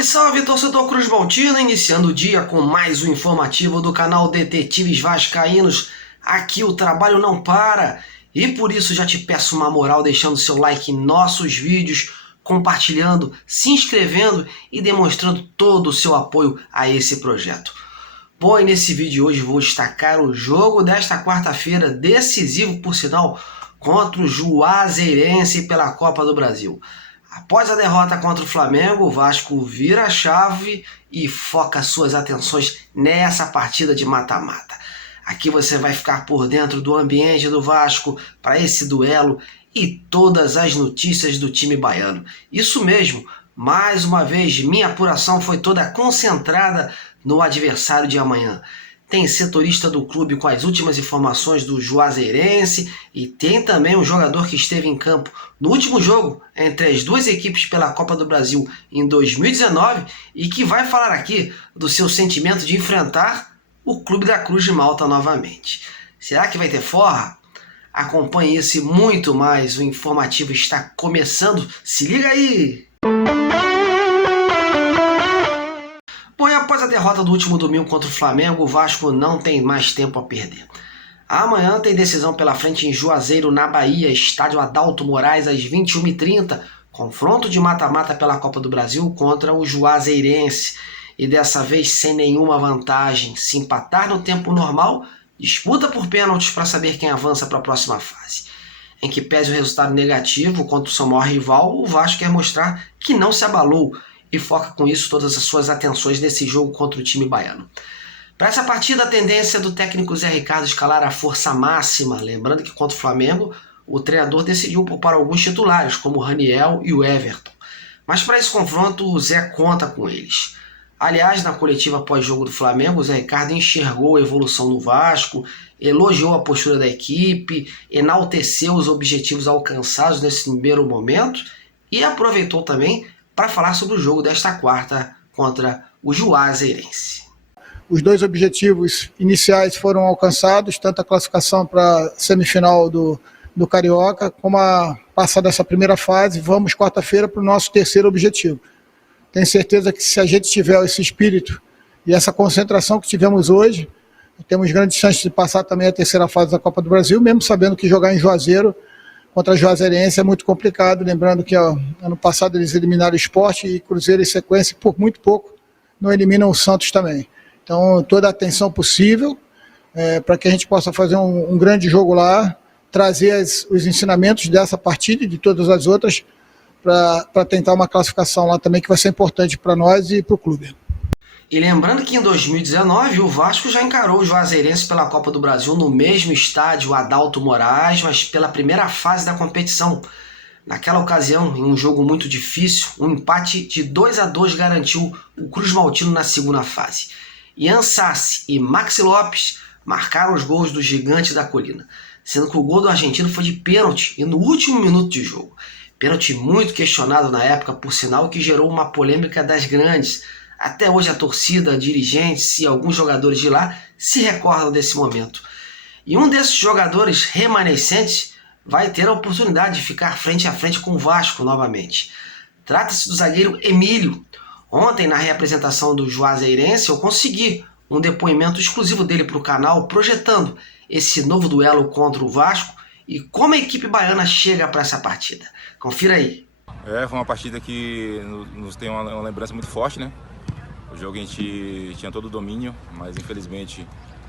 Salve, salve, torcedor Cruz Maltina, iniciando o dia com mais um informativo do canal Detetives Vascaínos. Aqui o trabalho não para e por isso já te peço uma moral deixando seu like em nossos vídeos, compartilhando, se inscrevendo e demonstrando todo o seu apoio a esse projeto. Bom, e nesse vídeo de hoje vou destacar o jogo desta quarta-feira, decisivo por sinal, contra o Juazeirense pela Copa do Brasil. Após a derrota contra o Flamengo, o Vasco vira a chave e foca suas atenções nessa partida de mata-mata. Aqui você vai ficar por dentro do ambiente do Vasco para esse duelo e todas as notícias do time baiano. Isso mesmo, mais uma vez minha apuração foi toda concentrada no adversário de amanhã. Tem setorista do clube com as últimas informações do Juazeirense e tem também um jogador que esteve em campo no último jogo entre as duas equipes pela Copa do Brasil em 2019 e que vai falar aqui do seu sentimento de enfrentar o Clube da Cruz de Malta novamente. Será que vai ter forra? Acompanhe esse e muito mais, o informativo está começando, se liga aí! Bom, e após a derrota do último domingo contra o Flamengo, o Vasco não tem mais tempo a perder. Amanhã tem decisão pela frente em Juazeiro, na Bahia, estádio Adalto Moraes, às 21h30, confronto de mata-mata pela Copa do Brasil contra o Juazeirense. E dessa vez sem nenhuma vantagem. Se empatar no tempo normal, disputa por pênaltis para saber quem avança para a próxima fase. Em que pese o resultado negativo contra o seu maior rival, o Vasco quer mostrar que não se abalou e foca com isso todas as suas atenções nesse jogo contra o time baiano. Para essa partida, a tendência do técnico Zé Ricardo escalar a força máxima, lembrando que contra o Flamengo, o treinador decidiu poupar alguns titulares, como o Raniel e o Everton. Mas para esse confronto, o Zé conta com eles. Aliás, na coletiva pós-jogo do Flamengo, o Zé Ricardo enxergou a evolução do Vasco, elogiou a postura da equipe, enalteceu os objetivos alcançados nesse primeiro momento e aproveitou também para falar sobre o jogo desta quarta contra o Juazeirense. Os dois objetivos iniciais foram alcançados, tanto a classificação para a semifinal do Carioca, como a passar dessa primeira fase. Vamos quarta-feira para o nosso terceiro objetivo. Tenho certeza que se a gente tiver esse espírito e essa concentração que tivemos hoje, temos grandes chances de passar também a terceira fase da Copa do Brasil, mesmo sabendo que jogar em Juazeiro contra a Juazeirense é muito complicado, lembrando que ano passado eles eliminaram o Sport e Cruzeiro em sequência, por muito pouco, não eliminam o Santos também. Então, toda a atenção possível para que a gente possa fazer um grande jogo lá, trazer os ensinamentos dessa partida e de todas as outras para tentar uma classificação lá também, que vai ser importante para nós e para o clube. E lembrando que em 2019 o Vasco já encarou o Juazeirense pela Copa do Brasil no mesmo estádio Adalto Moraes, mas pela primeira fase da competição. Naquela ocasião, em um jogo muito difícil, um empate de 2-2 garantiu o Cruz Maltino na segunda fase. Ian Sassi e Maxi Lopes marcaram os gols do Gigante da Colina, sendo que o gol do argentino foi de pênalti e no último minuto de jogo. Pênalti muito questionado na época, por sinal, que gerou uma polêmica das grandes. Até hoje a torcida, dirigentes e alguns jogadores de lá se recordam desse momento. E um desses jogadores remanescentes vai ter a oportunidade de ficar frente a frente com o Vasco novamente. Trata-se do zagueiro Emílio. Ontem, na reapresentação do Juazeirense, eu consegui um depoimento exclusivo dele para o canal, projetando esse novo duelo contra o Vasco e como a equipe baiana chega para essa partida. Confira aí. Foi uma partida que nos tem uma lembrança muito forte, né? O jogo a gente tinha todo o domínio, mas infelizmente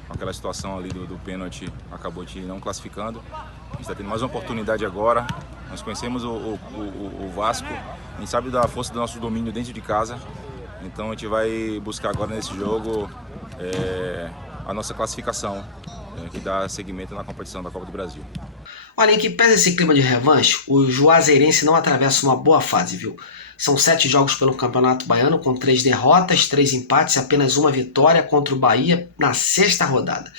aquela situação ali do pênalti acabou te não classificando. A gente está tendo mais uma oportunidade agora. Nós conhecemos o Vasco, a gente sabe da força do nosso domínio dentro de casa. Então a gente vai buscar agora nesse jogo a nossa classificação, que dá seguimento na competição da Copa do Brasil. Olha, em que pese esse clima de revanche, o Juazeirense não atravessa uma boa fase, viu? São 7 jogos pelo Campeonato Baiano, com 3 derrotas, 3 empates e apenas uma vitória contra o Bahia na 6ª rodada.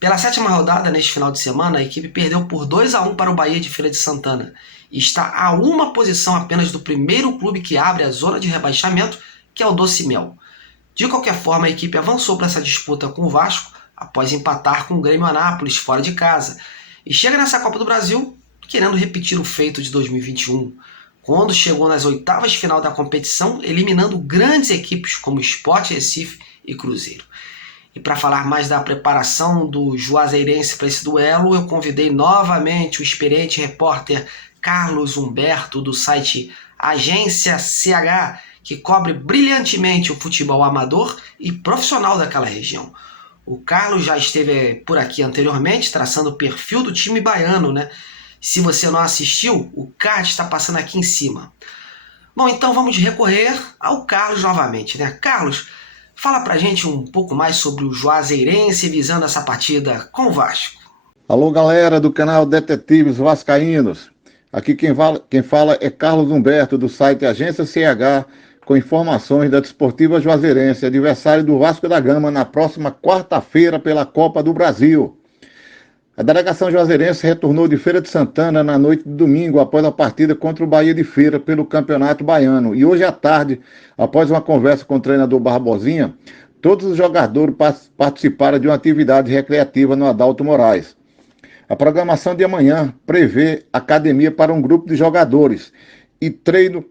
Pela 7ª rodada, neste final de semana, a equipe perdeu por 2-1 para o Bahia de Feira de Santana e está a uma posição apenas do primeiro clube que abre a zona de rebaixamento, que é o Doce Mel. De qualquer forma, a equipe avançou para essa disputa com o Vasco após empatar com o Grêmio Anápolis fora de casa e chega nessa Copa do Brasil querendo repetir o feito de 2021. quando chegou nas oitavas de final da competição, eliminando grandes equipes como Sport Recife e Cruzeiro. E para falar mais da preparação do Juazeirense para esse duelo, eu convidei novamente o experiente repórter Carlos Humberto, do site Agência CH, que cobre brilhantemente o futebol amador e profissional daquela região. O Carlos já esteve por aqui anteriormente, traçando o perfil do time baiano, né? Se você não assistiu, o card está passando aqui em cima. Bom, então vamos recorrer ao Carlos novamente, né? Carlos, fala pra gente um pouco mais sobre o Juazeirense visando essa partida com o Vasco. Alô, galera do canal Detetives Vascaínos. Aqui quem fala é Carlos Humberto, do site Agência CH, com informações da Desportiva Juazeirense, adversário do Vasco da Gama, na próxima quarta-feira pela Copa do Brasil. A delegação juazeirense retornou de Feira de Santana na noite de domingo, após a partida contra o Bahia de Feira pelo Campeonato Baiano. E hoje à tarde, após uma conversa com o treinador Barbosinha, todos os jogadores participaram de uma atividade recreativa no Adalto Moraes. A programação de amanhã prevê academia para um grupo de jogadores e treino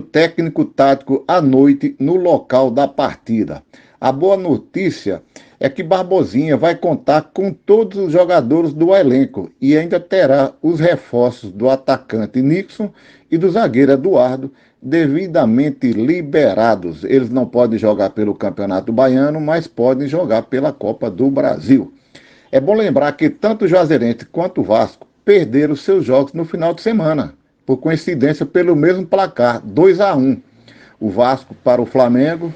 técnico-tático à noite no local da partida. A boa notícia é que Barbosinha vai contar com todos os jogadores do elenco e ainda terá os reforços do atacante Nixon e do zagueiro Eduardo devidamente liberados. Eles não podem jogar pelo Campeonato Baiano, mas podem jogar pela Copa do Brasil. É bom lembrar que tanto o Juazeirense quanto o Vasco perderam seus jogos no final de semana, por coincidência pelo mesmo placar, 2-1. O Vasco para o Flamengo,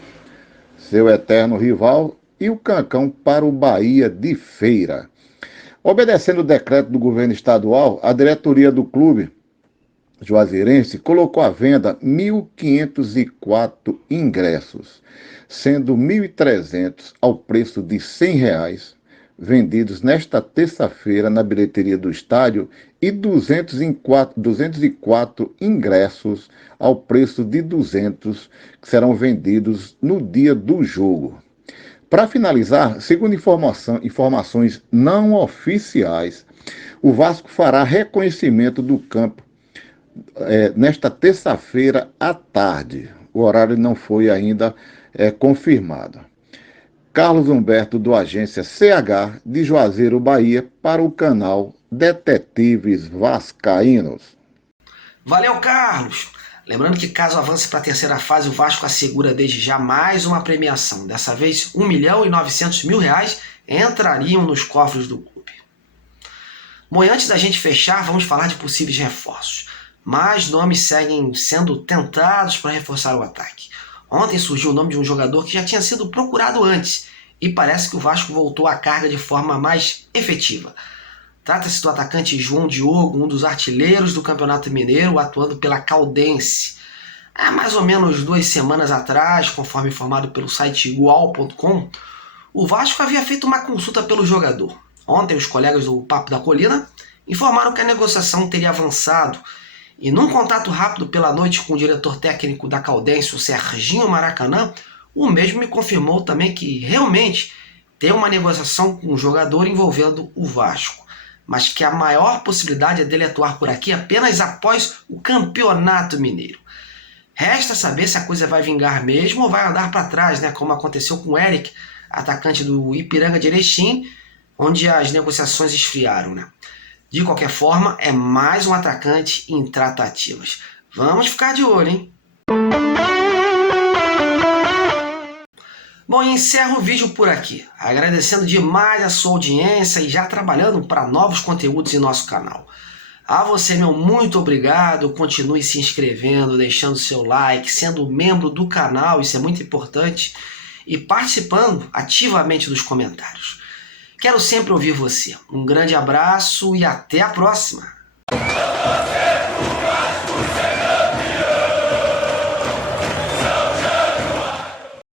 seu eterno rival, e o Cancão para o Bahia de Feira. Obedecendo o decreto do governo estadual, a diretoria do clube juazeirense colocou à venda 1.504 ingressos, sendo 1.300 ao preço de R$100, vendidos nesta terça-feira na bilheteria do estádio, e 204 ingressos ao preço de 200, que serão vendidos no dia do jogo. Para finalizar, segundo informações não oficiais, o Vasco fará reconhecimento do campo nesta terça-feira à tarde. O horário não foi ainda confirmado. Carlos Humberto, do Agência CH, de Juazeiro, Bahia, para o canal Detetives Vascaínos. Valeu, Carlos! Lembrando que caso avance para a terceira fase, o Vasco assegura desde já mais uma premiação. Dessa vez, R$1.900.000 entrariam nos cofres do clube. Bom, e antes da gente fechar, vamos falar de possíveis reforços. Mais nomes seguem sendo tentados para reforçar o ataque. Ontem surgiu o nome de um jogador que já tinha sido procurado antes e parece que o Vasco voltou à carga de forma mais efetiva. Trata-se do atacante João Diogo, um dos artilheiros do Campeonato Mineiro, atuando pela Caldense. Há mais ou menos 2 semanas atrás, conforme informado pelo site igual.com, o Vasco havia feito uma consulta pelo jogador. Ontem, os colegas do Papo da Colina informaram que a negociação teria avançado e, num contato rápido pela noite com o diretor técnico da Caldense, o Serginho Maracanã, o mesmo me confirmou também que realmente tem uma negociação com o jogador envolvendo o Vasco, mas que a maior possibilidade é dele atuar por aqui apenas após o Campeonato Mineiro. Resta saber se a coisa vai vingar mesmo ou vai andar para trás, né, como aconteceu com o Eric, atacante do Ipiranga de Erechim, onde as negociações esfriaram, né? De qualquer forma, é mais um atacante em tratativas. Vamos ficar de olho, hein? Bom, encerro o vídeo por aqui, agradecendo demais a sua audiência e já trabalhando para novos conteúdos em nosso canal. A você, meu muito obrigado, continue se inscrevendo, deixando seu like, sendo membro do canal, isso é muito importante, e participando ativamente dos comentários. Quero sempre ouvir você. Um grande abraço e até a próxima!